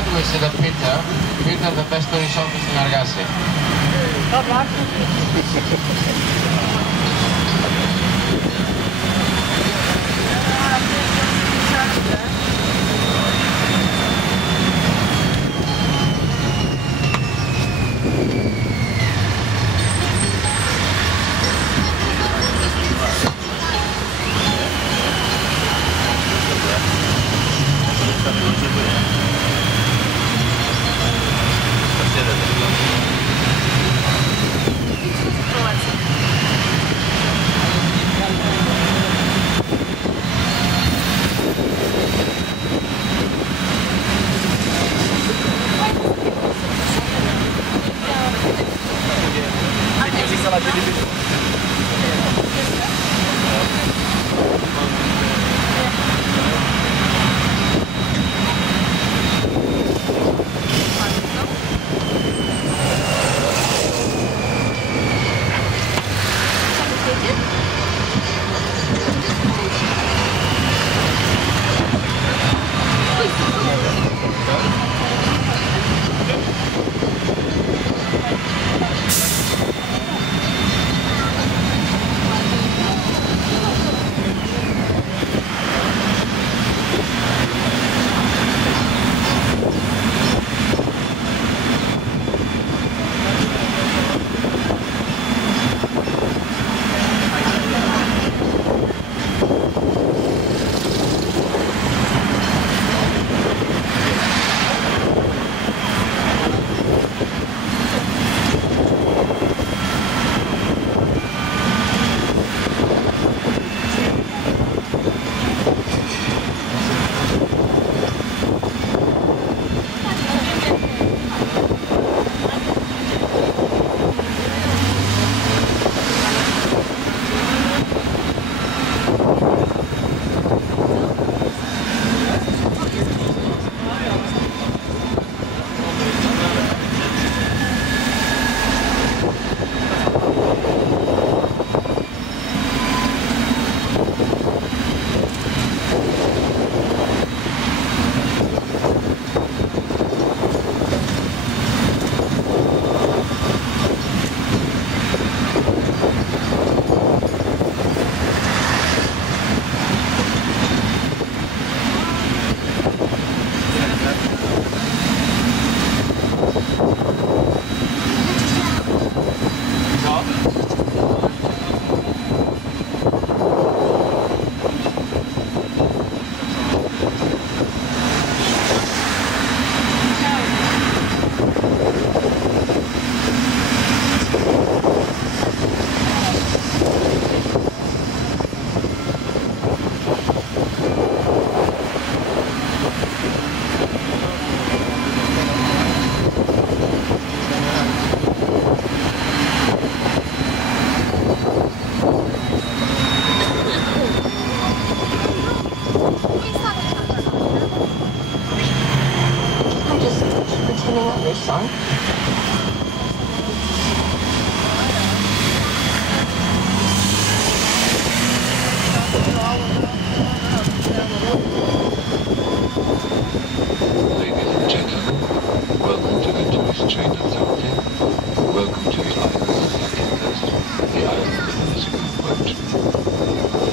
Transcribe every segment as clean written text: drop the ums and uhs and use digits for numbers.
side we see the Peter, the best tourist office in Argassi.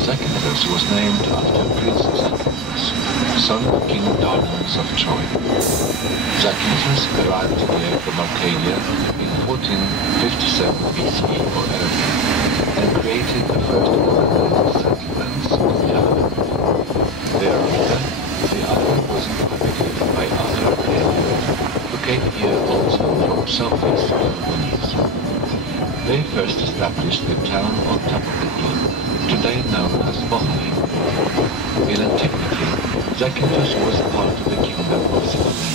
Zakynthos was named after Prince Zakynthos, son of King Dardanus of Troy. Zakynthos arrived here from Arcadia in 1457 BCE or earlier, and created the first organized settlements on the island. Thereafter, the island was inhabited by other Arcadians, who came here also from southeast Peloponnese. They first established the town on top of the hill, today known as Bohai. In antiquity, Zakynthos was part of the kingdom of Cyllene,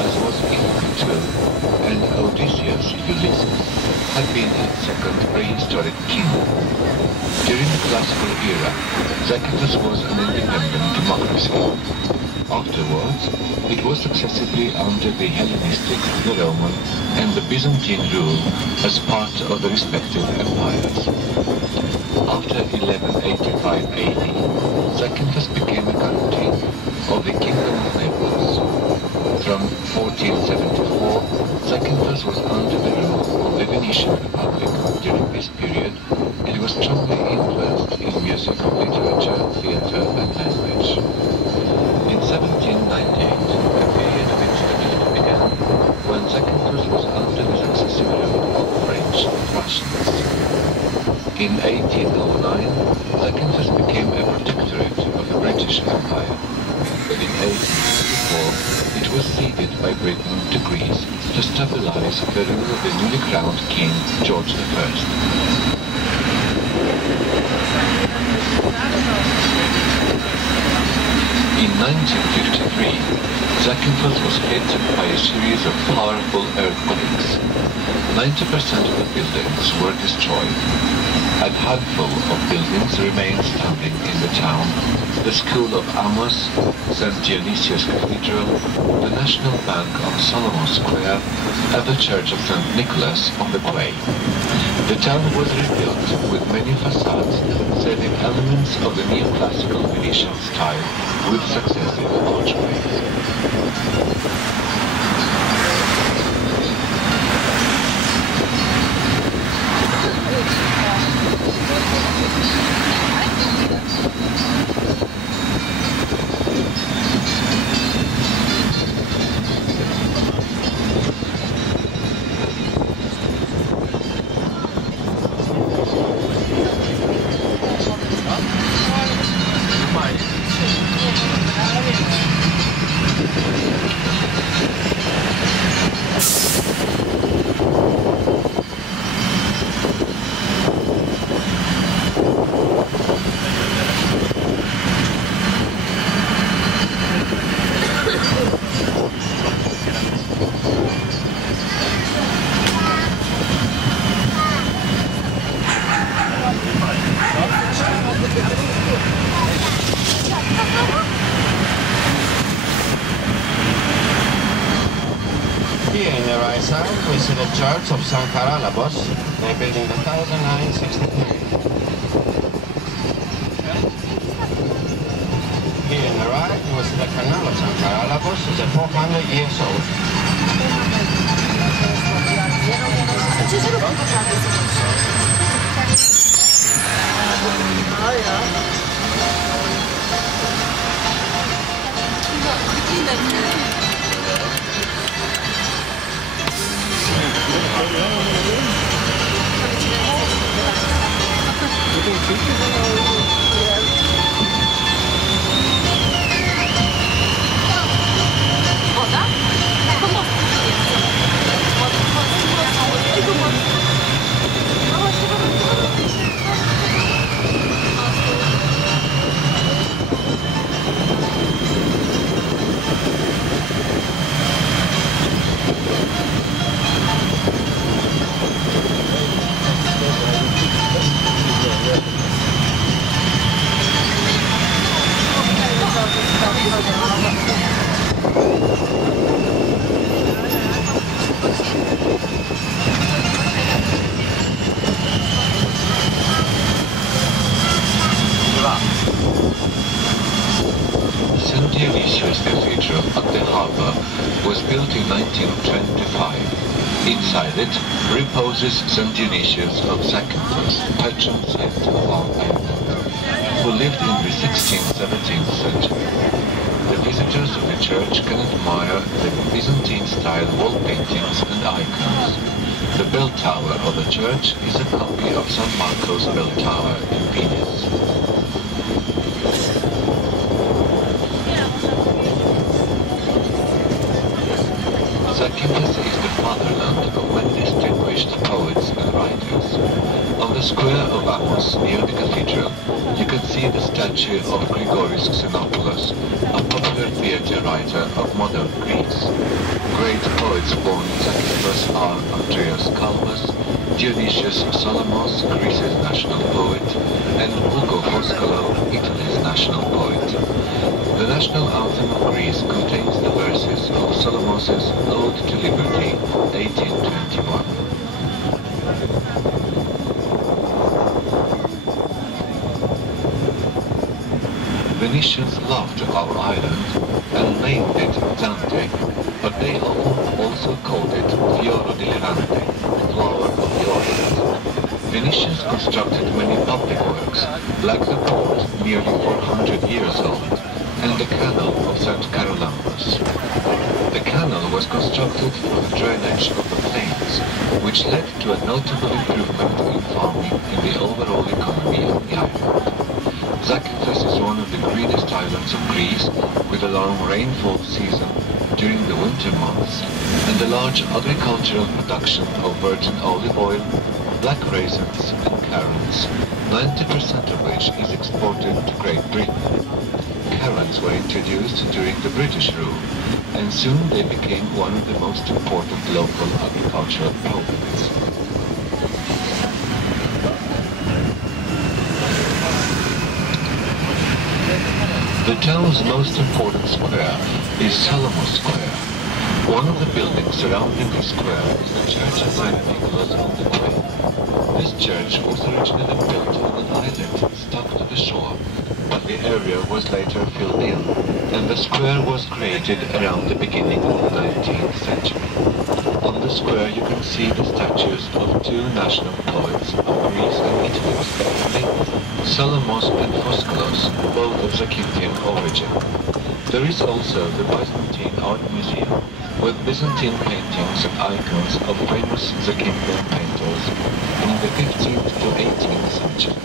as was Italy too, and Odysseus, Ulysses, had been its second prehistoric king. During the classical era, Zakynthos was an independent democracy. Afterwards, it was successively under the Hellenistic, the Roman, and the Byzantine rule as part of the respective empires. After 1185 AD, Zakynthos became a county of the Kingdom of Naples. From 1809, Zakynthos became a protectorate of the British Empire. In 1854, it was ceded by Britain to Greece to stabilize the rule of the newly crowned King George I. In 1953, Zakynthos was hit by a series of powerful earthquakes. 90% of the buildings were destroyed. A handful of buildings remain standing in the town: the School of Amos, St. Dionysius Cathedral, the National Bank on Solomon Square, and the Church of St. Nicholas on the Quay. The town was rebuilt with many facades serving elements of the neoclassical Venetian style with successive archways. Here in the right side, we see the Church of St. Caralabos, built in 1963. Here in the right, we see the Canal of St. Caralabos, is 400 years old. St. Dionysius Cathedral at the harbour was built in 1925. Inside it reposes St. Dionysius of Zakynthos, patron saint of our island, who lived in the 16th-17th century. The visitors of the church can admire the Byzantine-style wall paintings and icons. The bell tower of the church is a copy of San Marco's bell tower in Venice. Zakynthos is the fatherland of many distinguished poets and writers. On the square of Amos, near the cathedral, you can see the statue of Grigoris Xenopoulos, a popular theatre writer of modern Greece. Great poets born in Zakynthos are Andreas Kalmas, Dionysius Solomos, Greece's national poet, and Hugo Foscolo, Italy's national poet. The national anthem of Greece contains the verses of Solomos' Ode to Liberty, 1821. Venetians loved our island and named it Zante, but they often also called it Fioro di Levante, flower of the Orient. Venetians constructed many public works, like the port, nearly 400 years old, and the canal of St. Carolambos. The canal was constructed for the drainage of the plains, which led to a notable improvement in farming and the overall economy of the island. Zakynthos is one of the greenest islands of Greece, with a long rainfall season during the winter months and a large agricultural production of virgin olive oil, black raisins and currants, 90% of which is exported to Great Britain. Currants were introduced during the British rule, and soon they became one of the most important local agricultural products. The town's most important square is Salomos Square. One of the buildings surrounding the square is the Church of St. Nicholas on the Quay. This church was originally built on an island stuck to the shore, but the area was later filled in, and the square was created around the beginning of the 19th century. On the square you can see the statues of two national poets of Greece and Italy, namely Salomos and Phoskolos, both of Zakynthos origin. There is also the Byzantine Art Museum, with Byzantine paintings and icons of famous Zakynthos painters in the 15th to 18th century.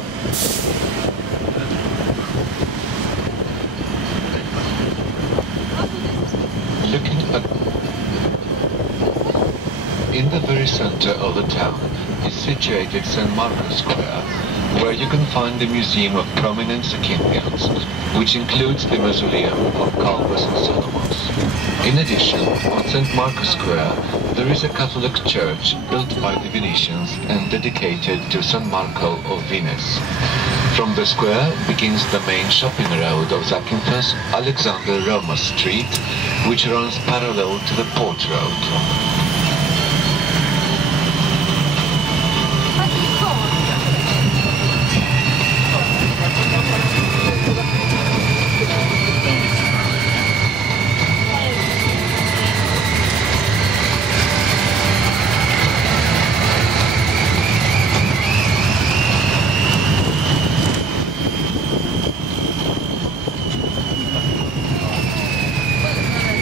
In the very center of the town is situated St. Marcos Square, where you can find the museum of prominent Zakynthos, which includes the mausoleum of Calvus and Salomos. In addition, on St. Marcos Square, there is a Catholic church built by the Venetians and dedicated to San Marco of Venus. From the square begins the main shopping road of Zakynthos, Alexander Roma Street, which runs parallel to the Port Road.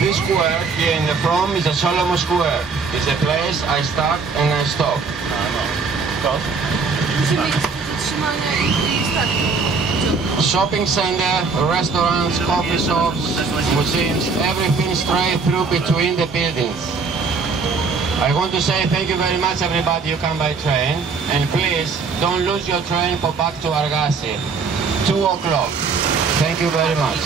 This square here in the front is the Salomos Square. It's the place I start and I stop. Shopping center, restaurants, coffee shops, museums, everything straight through between the buildings. I want to say thank you very much everybody who come by train, and please don't lose your train for back to Argassi. 2 o'clock. Thank you very much.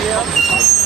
Yes.